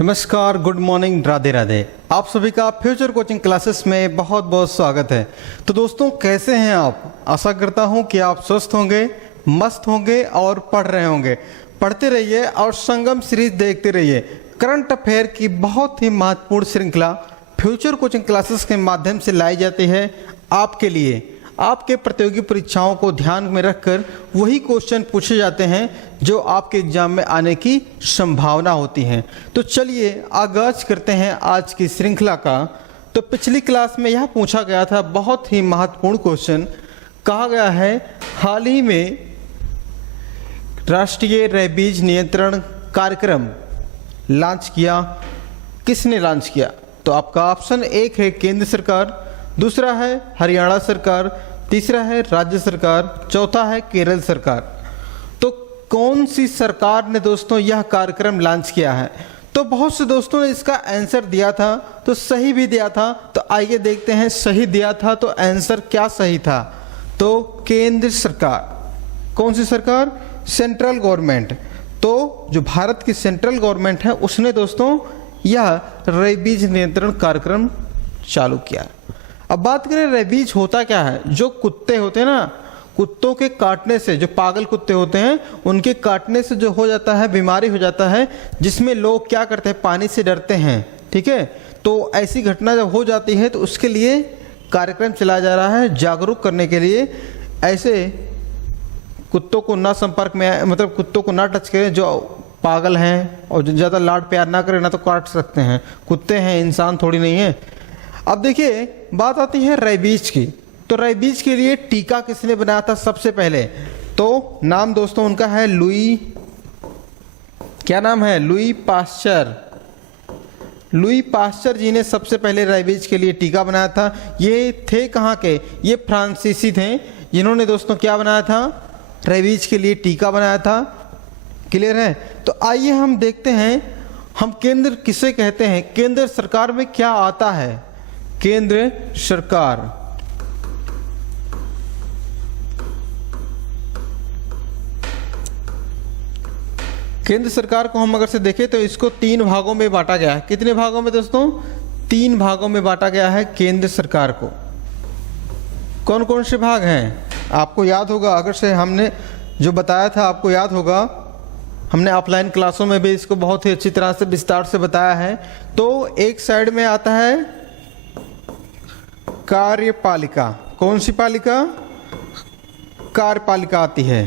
नमस्कार, good morning, Radhe Radhe. आप सभी का फ्यूचर कोचिंग क्लासेस में बहुत बहुत स्वागत है। तो दोस्तों, कैसे हैं आप? आशा करता हूं कि आप स्वस्थ होंगे, मस्त होंगे और पढ़ रहे होंगे। पढ़ते रहिए और संगम सीरीज देखते रहिए। करंट अफेयर की बहुत ही महत्वपूर्ण श्रृंखला फ्यूचर कोचिंग क्लासेस के माध्यम से लाई जाती है आपके लिए। आपके प्रतियोगी परीक्षाओं को ध्यान में रखकर वही क्वेश्चन पूछे जाते हैं जो आपके एग्जाम में आने की संभावना होती है। तो चलिए आगाज करते हैं आज की श्रृंखला का। तो पिछली क्लास में यह पूछा गया था, बहुत ही महत्वपूर्ण क्वेश्चन। कहा गया है, हाल ही में राष्ट्रीय रेबीज नियंत्रण कार्यक्रम लॉन्च किया, किसने लॉन्च किया? तो आपका ऑप्शन एक है केंद्र सरकार, दूसरा है हरियाणा सरकार, तीसरा है राज्य सरकार, चौथा है केरल सरकार। तो कौन सी सरकार ने दोस्तों यह कार्यक्रम लॉन्च किया है? तो बहुत से दोस्तों ने इसका आंसर दिया था, तो सही भी दिया था। तो आइए देखते हैं, सही दिया था तो आंसर क्या सही था? तो केंद्र सरकार। कौन सी सरकार? Central government. तो जो भारत की सेंट्रल गवर्नमेंट है उसने दोस्तों यह रेबीज नियंत्रण कार्यक्रम चालू किया। अब बात करें रेबीज होता क्या है। जो कुत्ते होते हैं ना, कुत्तों के काटने से, जो पागल कुत्ते होते हैं उनके काटने से जो हो जाता है, बीमारी हो जाता है, जिसमें लोग क्या करते हैं, पानी से डरते हैं। ठीक है, तो ऐसी घटना जब हो जाती है तो उसके लिए कार्यक्रम चलाया जा रहा है, जागरूक करने के लिए। ऐसे कुत्तों को ना संपर्क में, मतलब कुत्तों को ना टच करें जो पागल हैं, और जो ज़्यादा लाड प्यार ना करें ना तो काट सकते हैं। कुत्ते हैं, इंसान थोड़ी नहीं है। अब देखिए, बात आती है रेबीज की। तो रेबीज के लिए टीका किसने बनाया था सबसे पहले? तो नाम दोस्तों उनका है लुई, क्या नाम है? Louis Pasteur. लुई पाश्चर जी ने सबसे पहले रेबीज के लिए टीका बनाया था। ये थे कहाँ के? ये फ्रांसीसी थे, जिन्होंने दोस्तों क्या बनाया था? रेबीज के लिए टीका बनाया था। क्लियर है? तो आइए हम देखते हैं, हम केंद्र किसे कहते हैं, केंद्र सरकार में क्या आता है। केंद्र सरकार, केंद्र सरकार को हम अगर से देखें तो इसको 3 भागों में बांटा गया है। कितने भागों में दोस्तों? 3 भागों में बांटा गया है केंद्र सरकार को। कौन कौन से भाग हैं आपको याद होगा? अगर से हमने जो बताया था आपको याद होगा, हमने ऑफलाइन क्लासों में भी इसको बहुत ही अच्छी तरह से विस्तार से बताया है। तो एक साइड में आता है कार्यपालिका। कौन सी पालिका? कार्यपालिका आती है।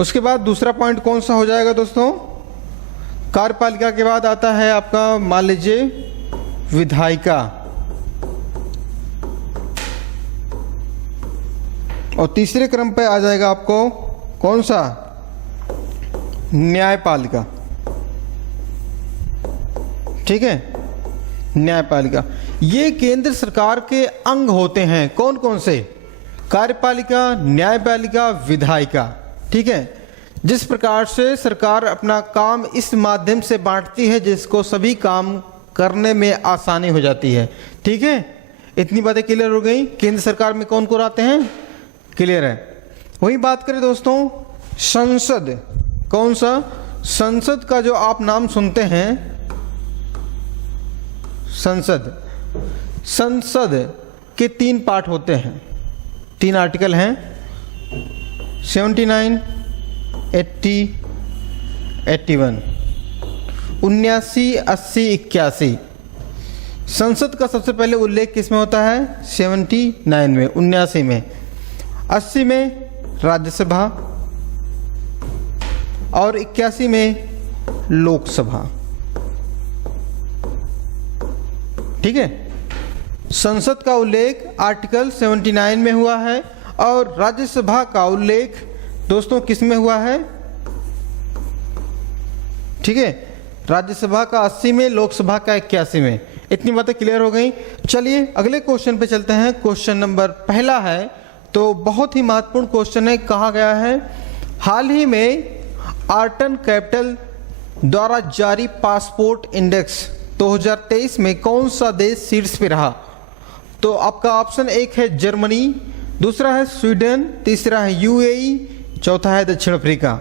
उसके बाद दूसरा पॉइंट कौन सा हो जाएगा दोस्तों? कार्यपालिका के बाद आता है आपका, मान लीजिए, विधायिका। और तीसरे क्रम पे आ जाएगा आपको कौन सा? न्यायपालिका। ठीक है, न्यायपालिका। ये केंद्र सरकार के अंग होते हैं। कौन कौन से? कार्यपालिका, न्यायपालिका, विधायिका। ठीक है, जिस प्रकार से सरकार अपना काम इस माध्यम से बांटती है जिसको सभी काम करने में आसानी हो जाती है। ठीक है, इतनी बातें क्लियर हो गई। केंद्र सरकार में कौन कौन आते हैं? क्लियर है। वही बात करें दोस्तों, संसद। कौन सा? संसद का जो आप नाम सुनते हैं, संसद। संसद के 3 पार्ट होते हैं, 3 आर्टिकल हैं, 79, 80, 81, 79, 80, 81। संसद का सबसे पहले उल्लेख किस में होता है? 79 में, 79 में। 80 में राज्यसभा और 81 में लोकसभा। ठीक है, संसद का उल्लेख आर्टिकल 79 में हुआ है और राज्यसभा का उल्लेख दोस्तों किस में हुआ है? ठीक है, राज्यसभा का 80 में, लोकसभा का 81 में। इतनी बातें क्लियर हो गई। चलिए अगले क्वेश्चन पे चलते हैं। क्वेश्चन नंबर पहला है, तो बहुत ही महत्वपूर्ण क्वेश्चन है। कहा गया है, हाल ही में आर्टन कैपिटल द्वारा जारी पासपोर्ट इंडेक्स 2023 में कौन सा देश शीर्ष पे रहा? तो आपका ऑप्शन एक है जर्मनी, दूसरा है स्वीडन, तीसरा है यूएई, चौथा है दक्षिण अफ्रीका।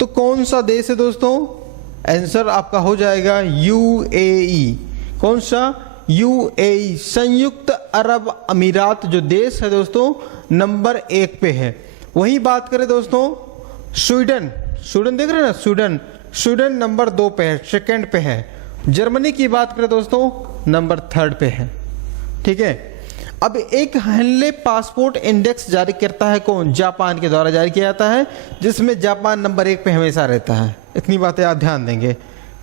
तो कौन सा देश है दोस्तों? आंसर आपका हो जाएगा यूएई। कौन सा? यूएई, संयुक्त अरब अमीरात जो देश है दोस्तों नंबर 1 पे है। वही बात करें दोस्तों स्वीडन, स्वीडन देख रहे हैं ना, स्वीडन नंबर 2 पे है, सेकंड पे है। जर्मनी की बात करें दोस्तों नंबर 3 पे है। ठीक है, अब एक हेनले पासपोर्ट इंडेक्स जारी करता है कौन? जापान के द्वारा जारी किया जाता है, जिसमें जापान नंबर 1 पे हमेशा रहता है। इतनी बातें आप ध्यान देंगे।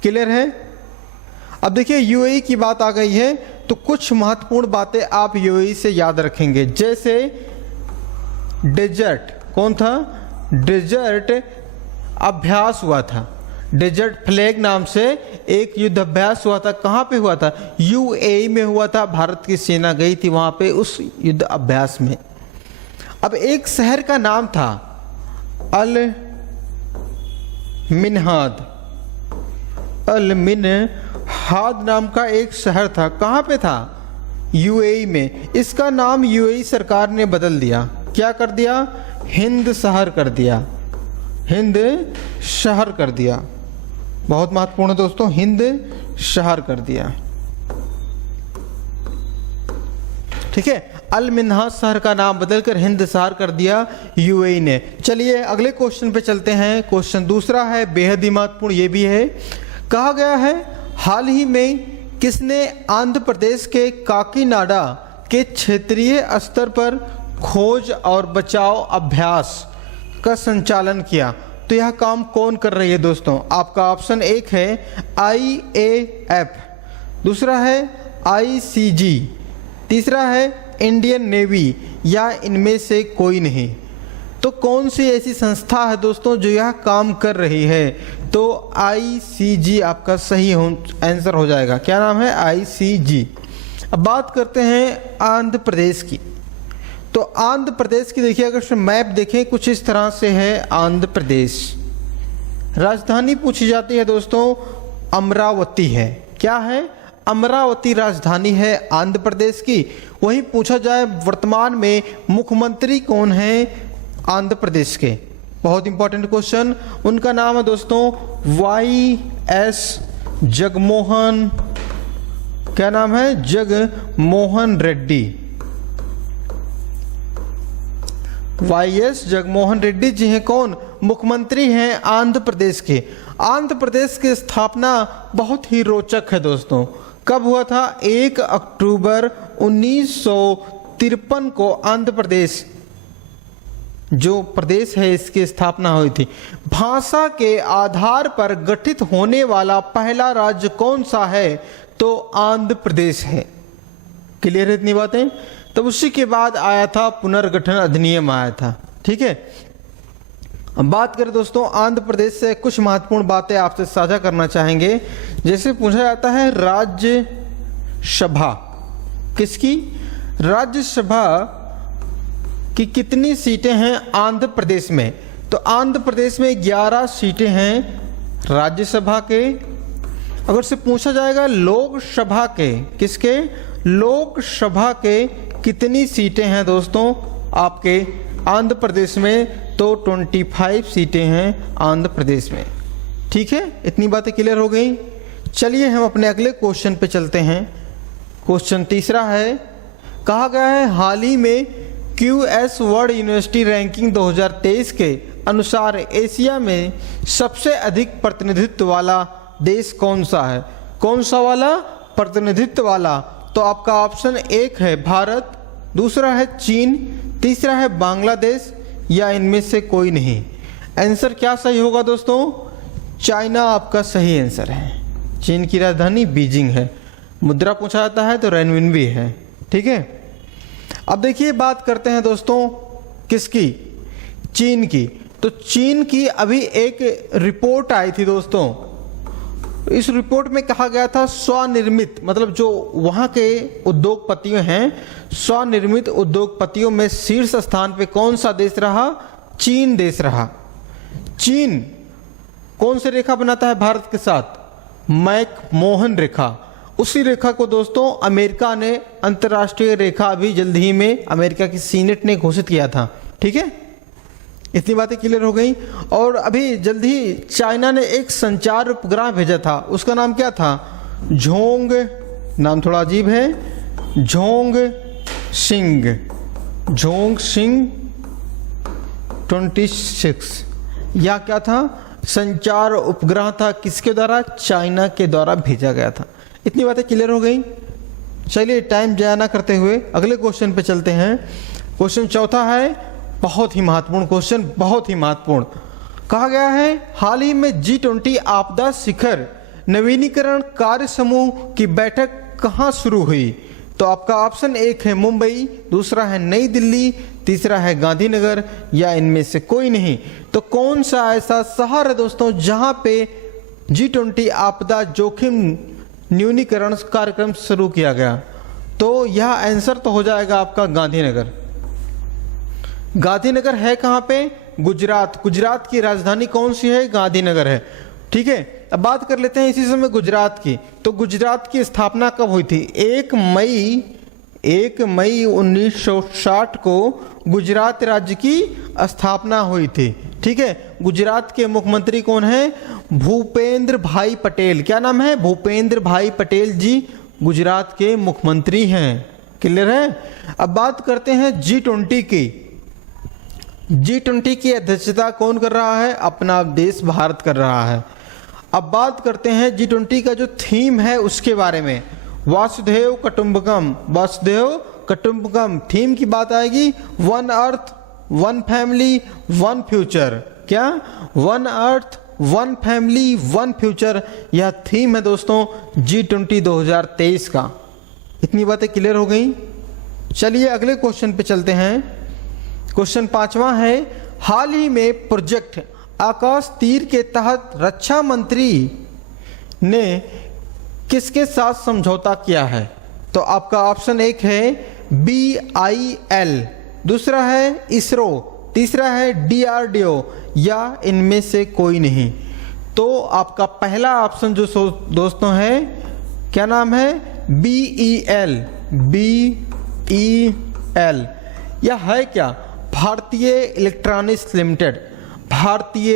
क्लियर है? अब देखिए यूएई की बात आ गई है तो कुछ महत्वपूर्ण बातें आप यूएई से याद रखेंगे, जैसे डेजर्ट, कौन था? डेजर्ट अभ्यास हुआ था, डेजर्ट फ्लैग नाम से एक युद्ध अभ्यास हुआ था। कहाँ पे हुआ था? यूएई में हुआ था। भारत की सेना गई थी वहां पे उस युद्ध अभ्यास में। अब एक शहर का नाम था अल मिनहाद, अल मिनहाद नाम का एक शहर था। कहाँ पे था? यूएई में। इसका नाम यूएई सरकार ने बदल दिया। क्या कर दिया? हिंद शहर कर दिया, हिंद शहर कर दिया। बहुत महत्वपूर्ण है दोस्तों, हिंद शहर कर दिया। ठीक है, अल मिन्हाज शहर का नाम बदलकर हिंद शहर कर दिया यूएई ने। चलिए अगले क्वेश्चन पे चलते हैं। क्वेश्चन दूसरा है, बेहद ही महत्वपूर्ण ये भी है। कहा गया है हाल ही में किसने आंध्र प्रदेश के काकीनाडा के क्षेत्रीय स्तर पर खोज और बचाव अभ्यास का संचालन किया? तो यह काम कौन कर रही है दोस्तों? आपका ऑप्शन 1 है IAF, दूसरा है ICG, तीसरा है इंडियन नेवी, या इनमें से कोई नहीं। तो कौन सी ऐसी संस्था है दोस्तों जो यह काम कर रही है? तो ICG आपका सही आंसर हो जाएगा। क्या नाम है? ICG। अब बात करते हैं आंध्र प्रदेश की। तो आंध्र प्रदेश की देखिए, अगर मैप देखें कुछ इस तरह से है आंध्र प्रदेश। राजधानी पूछी जाती है दोस्तों अमरावती है। क्या है? अमरावती राजधानी है आंध्र प्रदेश की। वही पूछा जाए वर्तमान में मुख्यमंत्री कौन है आंध्र प्रदेश के? बहुत इंपॉर्टेंट क्वेश्चन। उनका नाम है दोस्तों YS जगमोहन। क्या नाम है? जगमोहन रेड्डी। YS जगमोहन रेड्डी जी हैं कौन? मुख्यमंत्री हैं आंध्र प्रदेश के। आंध्र प्रदेश की स्थापना बहुत ही रोचक है दोस्तों। कब हुआ था? 1 अक्टूबर 1953 को आंध्र प्रदेश जो प्रदेश है इसकी स्थापना हुई थी। भाषा के आधार पर गठित होने वाला पहला राज्य कौन सा है? तो आंध्र प्रदेश है। क्लियर है इतनी बातें? तब उसी के बाद आया था पुनर्गठन अधिनियम आया था। ठीक है, अब बात करें दोस्तों आंध्र प्रदेश से कुछ महत्वपूर्ण बातें आपसे साझा करना चाहेंगे। जैसे पूछा जाता है राज्यसभा किसकी? राज्यसभा की कितनी सीटें हैं आंध्र प्रदेश में? तो आंध्र प्रदेश में 11 सीटें हैं राज्यसभा के। अगर से पूछा जाएगा लोकसभा के, किसके? लोकसभा के कितनी सीटें हैं दोस्तों आपके आंध्र प्रदेश में? तो 25 सीटें हैं आंध्र प्रदेश में। ठीक है, इतनी बातें क्लियर हो गई। चलिए हम अपने अगले क्वेश्चन पे चलते हैं। क्वेश्चन तीसरा है, कहा गया है हाल ही में QS वर्ल्ड यूनिवर्सिटी रैंकिंग 2023 के अनुसार एशिया में सबसे अधिक प्रतिनिधित्व वाला देश कौन सा है? कौन सा वाला? प्रतिनिधित्व वाला। तो आपका ऑप्शन 1 है भारत, दूसरा है चीन, तीसरा है बांग्लादेश, या इनमें से कोई नहीं। आंसर क्या सही होगा दोस्तों? चाइना आपका सही आंसर है। चीन की राजधानी बीजिंग है। मुद्रा पूछा जाता है तो रेनमिनबी है। ठीक है, अब देखिए बात करते हैं दोस्तों किसकी? चीन की। तो चीन की अभी एक रिपोर्ट आई थी दोस्तों। इस रिपोर्ट में कहा गया था स्वनिर्मित, मतलब जो वहां के उद्योगपतियों हैं, स्वनिर्मित उद्योगपतियों में शीर्ष स्थान पे कौन सा देश रहा? चीन देश रहा। चीन कौन सी रेखा बनाता है भारत के साथ? मैकमोहन रेखा। उसी रेखा को दोस्तों अमेरिका ने अंतर्राष्ट्रीय रेखा अभी जल्द ही में अमेरिका की सीनेट ने घोषित किया था। ठीक है, इतनी बातें क्लियर हो गई। और अभी जल्द ही चाइना ने एक संचार उपग्रह भेजा था, उसका नाम क्या था? झोंग, नाम थोड़ा अजीब है, झोंग सिंह 26। यह क्या था? संचार उपग्रह था। किसके द्वारा? चाइना के द्वारा भेजा गया था। इतनी बातें क्लियर हो गई। चलिए टाइम जाया ना करते हुए अगले क्वेश्चन पे चलते हैं। क्वेश्चन चौथा है, बहुत ही महत्वपूर्ण क्वेश्चन, बहुत ही महत्वपूर्ण। कहा गया है हाल ही में G20 आपदा शिखर नवीनीकरण कार्य समूह की बैठक कहाँ शुरू हुई? तो आपका ऑप्शन एक है मुंबई, दूसरा है नई दिल्ली, तीसरा है गांधीनगर, या इनमें से कोई नहीं। तो कौन सा ऐसा शहर है दोस्तों जहां पे G20 आपदा जोखिम न्यूनीकरण कार्यक्रम शुरू किया गया? तो यह आंसर तो हो जाएगा आपका गांधीनगर। गांधीनगर है कहां पे? गुजरात। गुजरात की राजधानी कौन सी है? गांधीनगर है। ठीक है, अब बात कर लेते हैं इसी समय गुजरात की। तो गुजरात की स्थापना कब हुई थी? 1 मई 1960 को गुजरात राज्य की स्थापना हुई थी। ठीक है, गुजरात के मुख्यमंत्री कौन है? भूपेंद्र भाई पटेल। क्या नाम है? भूपेंद्र भाई पटेल जी गुजरात के मुख्यमंत्री हैं। क्लियर है? अब बात करते हैं G20 की। G20 की अध्यक्षता कौन कर रहा है? अपना देश भारत कर रहा है। अब बात करते हैं G20 का जो थीम है उसके बारे में। वासुदेव कुटुंबकम, वासुदेव कुटुंबकम थीम की बात आएगी। One earth, one family, one future. क्या? One earth, one family, one future, यह थीम है दोस्तों G20 2023 का। इतनी बातें क्लियर हो गई। चलिए अगले क्वेश्चन पे चलते हैं। क्वेश्चन 5वां है, हाल ही में प्रोजेक्ट आकाश तीर के तहत रक्षा मंत्री ने किसके साथ समझौता किया है? तो आपका ऑप्शन एक है BIL, दूसरा है इसरो, तीसरा है DRDO, या इनमें से कोई नहीं। तो आपका पहला ऑप्शन जो दोस्तों है, क्या नाम है? BEL। यह है क्या? भारतीय इलेक्ट्रॉनिक्स लिमिटेड। भारतीय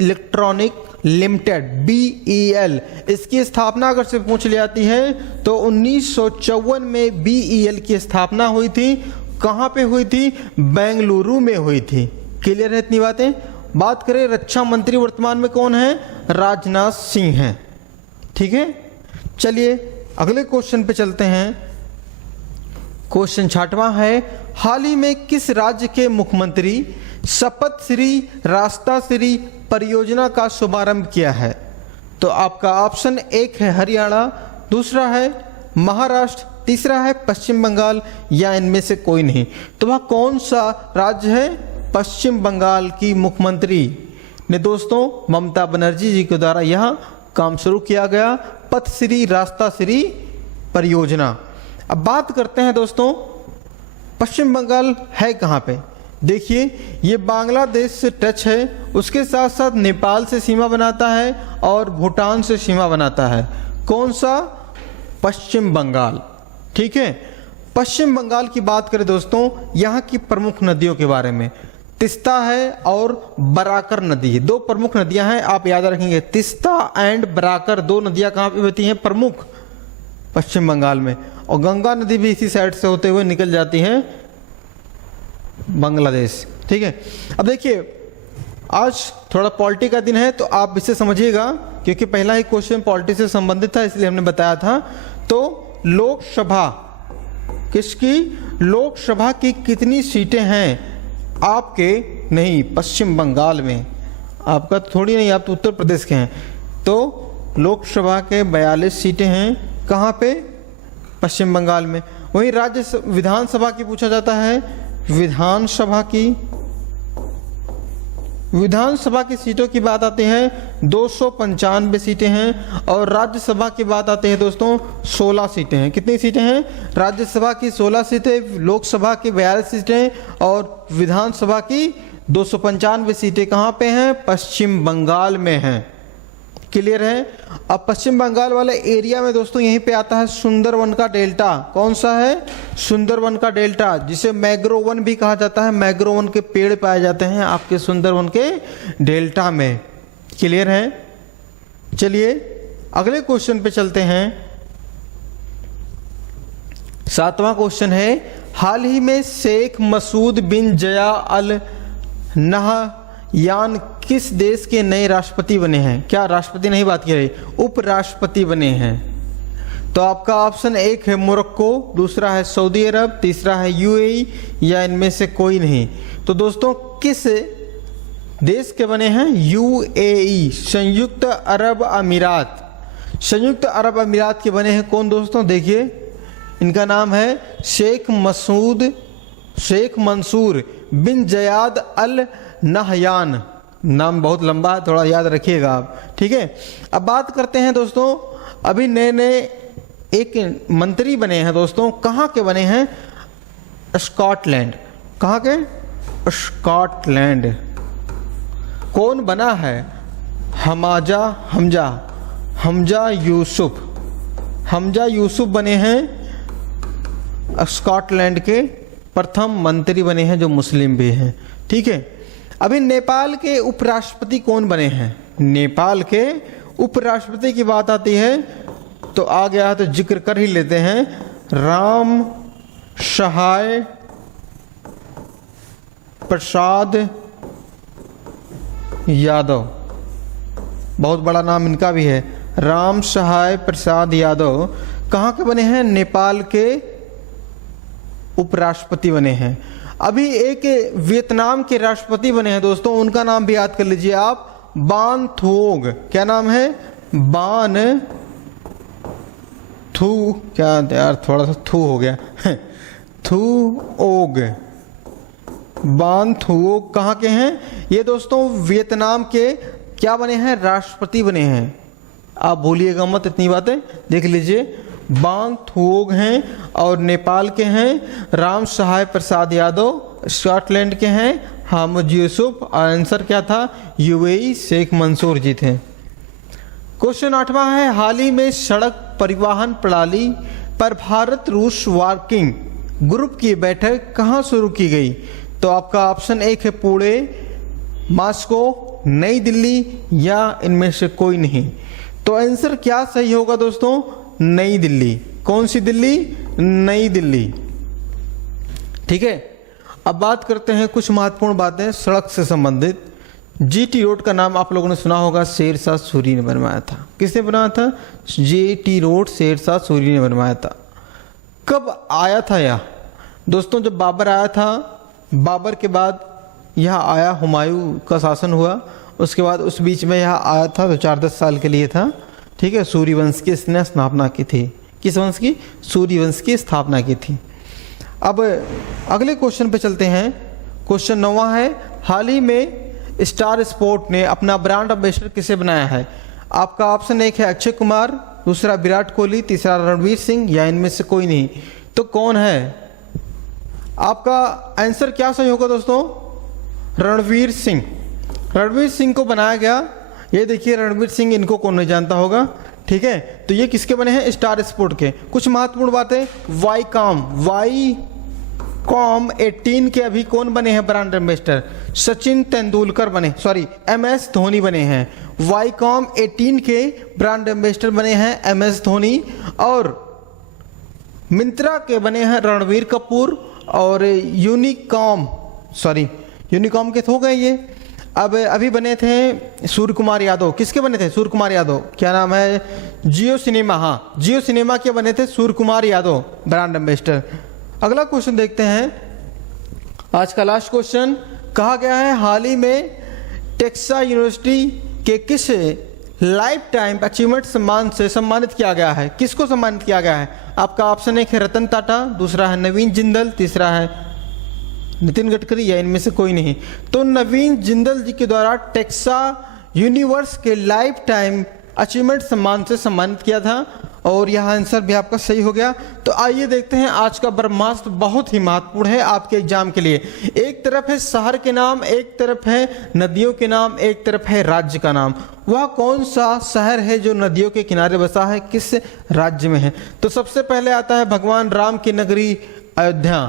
इलेक्ट्रॉनिक लिमिटेड, BEL। इसकी स्थापना अगर से पूछ ली जाती है तो 1954 में BEL की स्थापना हुई थी। कहां पे हुई थी? बेंगलुरु में हुई थी। क्लियर है इतनी बातें? बात करें रक्षा मंत्री वर्तमान में कौन है? राजनाथ सिंह हैं। ठीक है, चलिए अगले क्वेश्चन पे चलते हैं। क्वेश्चन 6वां है, हाल ही में किस राज्य के मुख्यमंत्री शपथ श्री रास्ता श्री परियोजना का शुभारंभ किया है? तो आपका ऑप्शन एक है हरियाणा, दूसरा है महाराष्ट्र, तीसरा है पश्चिम बंगाल, या इनमें से कोई नहीं। तो वह कौन सा राज्य है? पश्चिम बंगाल की मुख्यमंत्री ने दोस्तों ममता बनर्जी जी के द्वारा यह काम शुरू किया गया, पथ श्री रास्ता श्री परियोजना। अब बात करते हैं दोस्तों पश्चिम बंगाल है कहाँ पे? देखिए ये बांग्लादेश से टच है, उसके साथ साथ नेपाल से सीमा बनाता है और भूटान से सीमा बनाता है। कौन सा? पश्चिम बंगाल। ठीक है, पश्चिम बंगाल की बात करें दोस्तों, यहाँ की प्रमुख नदियों के बारे में, तिस्ता है और बराकर नदी है। दो प्रमुख नदियां हैं, आप याद रखेंगे, तिस्ता एंड बराकर। दो नदियां कहाँ पे होती हैं? प्रमुख पश्चिम बंगाल में। और गंगा नदी भी इसी साइड से होते हुए निकल जाती है बांग्लादेश। ठीक है, अब देखिए आज थोड़ा पॉलिटी का दिन है तो आप इसे समझिएगा, क्योंकि पहला ही क्वेश्चन पॉलिटी से संबंधित था इसलिए हमने बताया था। तो लोकसभा किसकी? लोकसभा की कितनी सीटें हैं आपके? नहीं, पश्चिम बंगाल में। आपका तो थोड़ी नहीं, आप तो उत्तर प्रदेश के हैं। तो लोकसभा के 42 सीटें हैं। कहाँ पे? पश्चिम बंगाल में। वहीं राज्य विधानसभा की पूछा जाता है, विधानसभा की सीटों की बात आती है 295 सीटें हैं। और राज्यसभा की बात आती है दोस्तों 16 सीटें हैं। कितनी सीटें हैं? राज्यसभा की 16 सीटें, लोकसभा की 42 सीटें और विधानसभा की 295 सीटें। कहाँ पे हैं? पश्चिम बंगाल में हैं। क्लियर है। अब पश्चिम बंगाल वाले एरिया में दोस्तों यहीं पे आता है सुंदरवन का डेल्टा। कौन सा है? सुंदरवन का डेल्टा, जिसे मैग्रोव वन भी कहा जाता है। मैग्रोव वन के पेड़ पाए जाते हैं आपके सुंदरवन के डेल्टा में। क्लियर है। चलिए अगले क्वेश्चन पे चलते हैं। 7वां क्वेश्चन है, हाल ही में शेख मसूद बिन जया अल नहयान किस देश के नए राष्ट्रपति बने हैं? क्या राष्ट्रपति नहीं बात की रही, उपराष्ट्रपति बने हैं। तो आपका ऑप्शन 1 है मोरक्को, दूसरा है सऊदी अरब, तीसरा है यूएई, या इनमें से कोई नहीं। तो दोस्तों किस देश के बने हैं? यूएई, संयुक्त अरब अमीरात। संयुक्त अरब अमीरात के बने हैं कौन दोस्तों? देखिए इनका नाम है शेख मंसूर बिन जयाद अल नहयान। नाम बहुत लंबा है, थोड़ा याद रखिएगा आप, ठीक है। अब बात करते हैं दोस्तों, अभी नए नए एक मंत्री बने हैं दोस्तों। कहाँ के बने हैं? स्कॉटलैंड। कहाँ के? स्कॉटलैंड। कौन बना है? हमजा यूसुफ बने हैं स्कॉटलैंड के प्रथम मंत्री बने हैं, जो मुस्लिम भी हैं, ठीक है। अभी नेपाल के उपराष्ट्रपति कौन बने हैं? नेपाल के उपराष्ट्रपति की बात आती है तो आ गया है, तो जिक्र कर ही लेते हैं। राम सहाय प्रसाद यादव, बहुत बड़ा नाम इनका भी है, राम सहाय प्रसाद यादव। कहाँ के बने हैं? नेपाल के उपराष्ट्रपति बने हैं। अभी एक वियतनाम के राष्ट्रपति बने हैं दोस्तों, उनका नाम भी याद कर लीजिए आप, बान थुओग। क्या नाम है? बान थू, क्या यार थोड़ा सा थू हो गया थुओग, बान थुओग। कहाँ के हैं ये दोस्तों? वियतनाम के क्या बने हैं? राष्ट्रपति बने हैं। आप भूलिएगा मत इतनी बातें, देख लीजिए। बान थुओग हैं और नेपाल के हैं। राम सहाय प्रसाद यादव स्कॉटलैंड के हैं। हामिद यूसुफ। आंसर क्या था? यूएई, शेख मंसूर जी थे। क्वेश्चन 8वां है, हाल ही में सड़क परिवहन प्रणाली पर भारत रूस वर्किंग ग्रुप की बैठक कहाँ शुरू की गई? तो आपका ऑप्शन 1 है पुणे, मॉस्को, नई दिल्ली, या इनमें से कोई नहीं। तो आंसर क्या सही होगा दोस्तों? नई दिल्ली। कौन सी दिल्ली? नई दिल्ली, ठीक है। अब बात करते हैं कुछ महत्वपूर्ण बातें सड़क से संबंधित। जीटी रोड का नाम आप लोगों ने सुना होगा, शेरशाह सूरी ने बनवाया था। किसने बनाया था? जीटी रोड शेरशाह सूरी ने बनवाया था। कब आया था यह? दोस्तों जब बाबर आया था, बाबर के बाद यह आया, हुमायूं का शासन हुआ, उसके बाद उस बीच में यह आया था, तो 4-10 साल के लिए था, ठीक है। सूर्य वंश की इसने स्थापना की थी। किस वंश की? सूर्य वंश की स्थापना की थी। अब अगले क्वेश्चन पे चलते हैं। क्वेश्चन 9वां है, हाल ही में स्टार स्पोर्ट ने अपना ब्रांड एम्बेसडर किसे बनाया है? आपका ऑप्शन 1 है अक्षय कुमार, दूसरा विराट कोहली, तीसरा रणवीर सिंह, या इनमें से कोई नहीं। तो कौन है? आपका आंसर क्या सही होगा दोस्तों? रणवीर सिंह। रणवीर सिंह को बनाया गया। ये देखिए रणवीर सिंह, इनको कौन नहीं जानता होगा, ठीक है। तो ये किसके बने हैं? स्टार स्पोर्ट के। कुछ महत्वपूर्ण बातें, वाईकॉम 18 के अभी कौन बने हैं ब्रांड एम्बेसडर? सचिन तेंदुलकर बने, सॉरी MS धोनी बने हैं। वाईकॉम 18 के ब्रांड एम्बेसडर बने हैं MS धोनी। और मिंत्रा के बने हैं रणवीर कपूर। और यूनिकॉम के हो गए ये। अब अभी बने थे सूर्य कुमार यादव। किसके बने थे? सूर्य कुमार यादव। क्या नाम है? जियो सिनेमा। हाँ, जियो सिनेमा के बने थे सूर्य कुमार यादव ब्रांड एम्बेसडर। अगला क्वेश्चन देखते हैं, आज का लास्ट क्वेश्चन। कहा गया है हाल ही में टेक्सास यूनिवर्सिटी के किस लाइफ टाइम अचीवमेंट सम्मान से सम्मानित किया गया है? किसको सम्मानित किया गया है? आपका ऑप्शन 1 है रतन टाटा, दूसरा है नवीन जिंदल, तीसरा है नितिन गडकरी, या इनमें से कोई नहीं। तो नवीन जिंदल जी के द्वारा टेक्सास यूनिवर्स के लाइफ टाइम अचीवमेंट सम्मान से सम्मानित किया था। और यह आंसर भी आपका सही हो गया। तो आइए देखते हैं आज का ब्रह्मास्त्र बहुत ही महत्वपूर्ण है आपके एग्जाम के लिए। एक तरफ है शहर के नाम, एक तरफ है नदियों के नाम, एक तरफ है राज्य का नाम। वह कौन सा शहर है जो नदियों के किनारे बसा है, किस राज्य में है? तो सबसे पहले आता है भगवान राम की नगरी अयोध्या।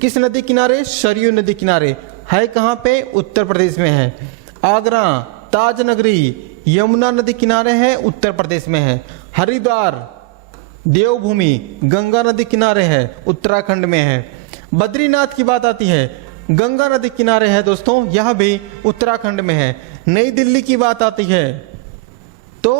किस नदी किनारे? सरयू नदी किनारे। है कहाँ पे? उत्तर प्रदेश में है। आगरा, ताज नगरी यमुना नदी किनारे है, उत्तर प्रदेश में है। हरिद्वार, देवभूमि गंगा नदी किनारे है, उत्तराखंड में है। बद्रीनाथ की बात आती है, गंगा नदी किनारे है दोस्तों, यह भी उत्तराखंड में है। नई दिल्ली की बात आती है तो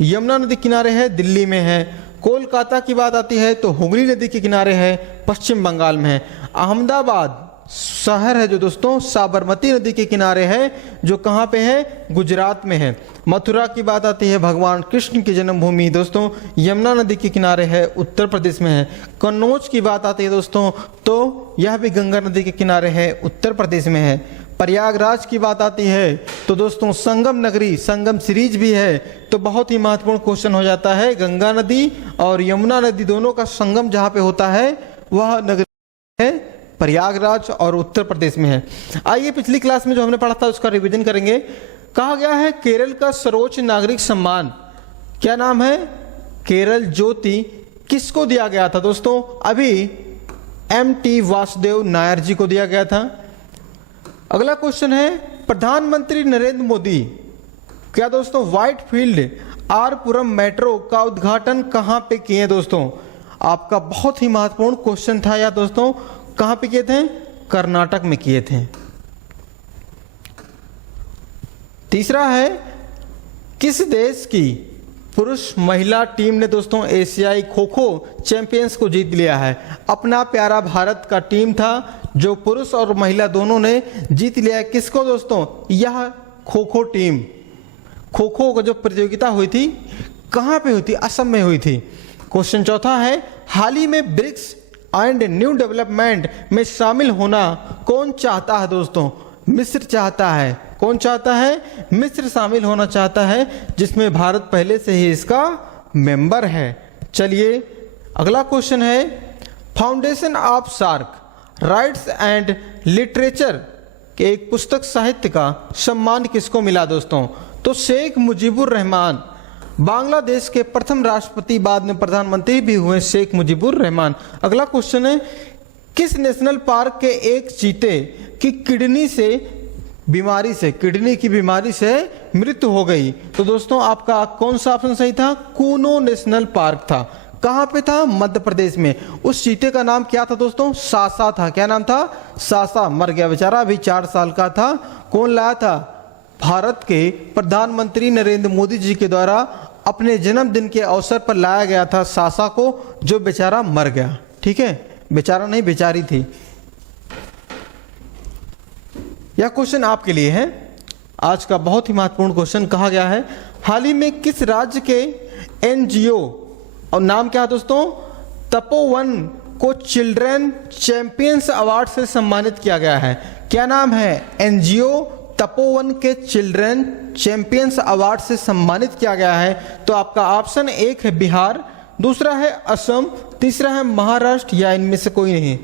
यमुना नदी किनारे है, दिल्ली में है। कोलकाता की बात आती है तो हुगली नदी के किनारे है, पश्चिम बंगाल में है। अहमदाबाद शहर है जो दोस्तों साबरमती नदी के किनारे है, जो कहाँ पे है? गुजरात में है। मथुरा की बात आती है, भगवान कृष्ण की जन्मभूमि दोस्तों यमुना नदी के किनारे है, उत्तर प्रदेश में है। कन्नौज की बात आती है दोस्तों तो यह भी गंगा नदी के किनारे है, उत्तर प्रदेश में है। प्रयागराज की बात आती है तो दोस्तों संगम नगरी, संगम सीरीज भी है, तो बहुत ही महत्वपूर्ण क्वेश्चन हो जाता है। गंगा नदी और यमुना नदी दोनों का संगम जहाँ पे होता है वह नगरी है प्रयागराज और उत्तर प्रदेश में है। आइए पिछली क्लास में जो हमने पढ़ा था उसका रिवीजन करेंगे। कहा गया है केरल का सर्वोच्च नागरिक सम्मान, क्या नाम है? केरल ज्योति। किसको दिया गया था दोस्तों? अभी MT वासुदेव नायर जी को दिया गया था। अगला क्वेश्चन है प्रधानमंत्री नरेंद्र मोदी क्या दोस्तों व्हाइट फील्ड आरपुरम मेट्रो का उद्घाटन कहां पे किए दोस्तों? आपका बहुत ही महत्वपूर्ण क्वेश्चन था यह दोस्तों। कहां पे किए थे? कर्नाटक में किए थे। तीसरा है किस देश की पुरुष महिला टीम ने दोस्तों एशियाई खो खो चैंपियंस को जीत लिया है? अपना प्यारा भारत का टीम था जो पुरुष और महिला दोनों ने जीत लिया है। किसको दोस्तों? यह खो खो टीम, खो खो का जो प्रतियोगिता हुई थी कहां पे हुई थी? असम में हुई थी। क्वेश्चन चौथा है हाल ही में ब्रिक्स एंड न्यू डेवलपमेंट में शामिल होना कौन चाहता है दोस्तों? मिस्र चाहता है। कौन चाहता है? मिस्र शामिल होना चाहता है, जिसमें भारत पहले से ही इसका मेंबर है। चलिए अगला क्वेश्चन है foundation of SAARC writers and literature के एक पुस्तक साहित्य का सम्मान किसको मिला दोस्तों? तो शेख मुजीबुर रहमान, बांग्लादेश के प्रथम राष्ट्रपति, बाद में प्रधानमंत्री भी हुए शेख मुजीबुर रहमान। अगला क्वेश्चन है किस नेशनल पार्क के एक चीते की किडनी की बीमारी से मृत्यु हो गई? तो दोस्तों आपका कौन सा ऑप्शन सही था? कूनो नेशनल पार्क था। कहां पे था? मध्य प्रदेश में। उस चीते का नाम क्या था दोस्तों? सासा था। क्या नाम था? सासा। मर गया बेचारा, अभी 4 साल का था। कौन लाया था? भारत के प्रधानमंत्री नरेंद्र मोदी जी के द्वारा अपने जन्मदिन के अवसर पर लाया गया था सासा को, जो बेचारा मर गया। ठीक है, बेचारा नहीं बेचारी थी। यह क्वेश्चन आपके लिए है आज का बहुत ही महत्वपूर्ण क्वेश्चन। कहा गया है हाल ही में किस राज्य के NGO और नाम क्या है दोस्तों? तपोवन को चिल्ड्रन चैंपियंस अवार्ड से सम्मानित किया गया है। क्या नाम है? NGO तपोवन के चिल्ड्रन चैंपियंस अवार्ड से सम्मानित किया गया है। तो आपका ऑप्शन 1 है बिहार, दूसरा है असम, तीसरा है महाराष्ट्र, या इनमें से कोई नहीं।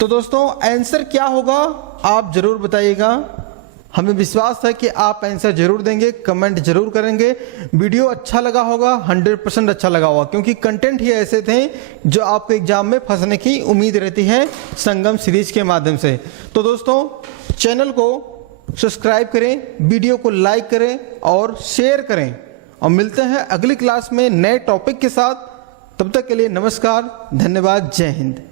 तो दोस्तों आंसर क्या होगा आप जरूर बताइएगा। हमें विश्वास है कि आप आंसर जरूर देंगे, कमेंट जरूर करेंगे। वीडियो अच्छा लगा होगा, 100% अच्छा लगा होगा, क्योंकि कंटेंट ही ऐसे थे जो आपको एग्जाम में फंसने की उम्मीद रहती है संगम सीरीज के माध्यम से। तो दोस्तों चैनल को सब्सक्राइब करें, वीडियो को लाइक करें और शेयर करें, और मिलते हैं अगली क्लास में नए टॉपिक के साथ। तब तक के लिए नमस्कार, धन्यवाद, जय हिंद।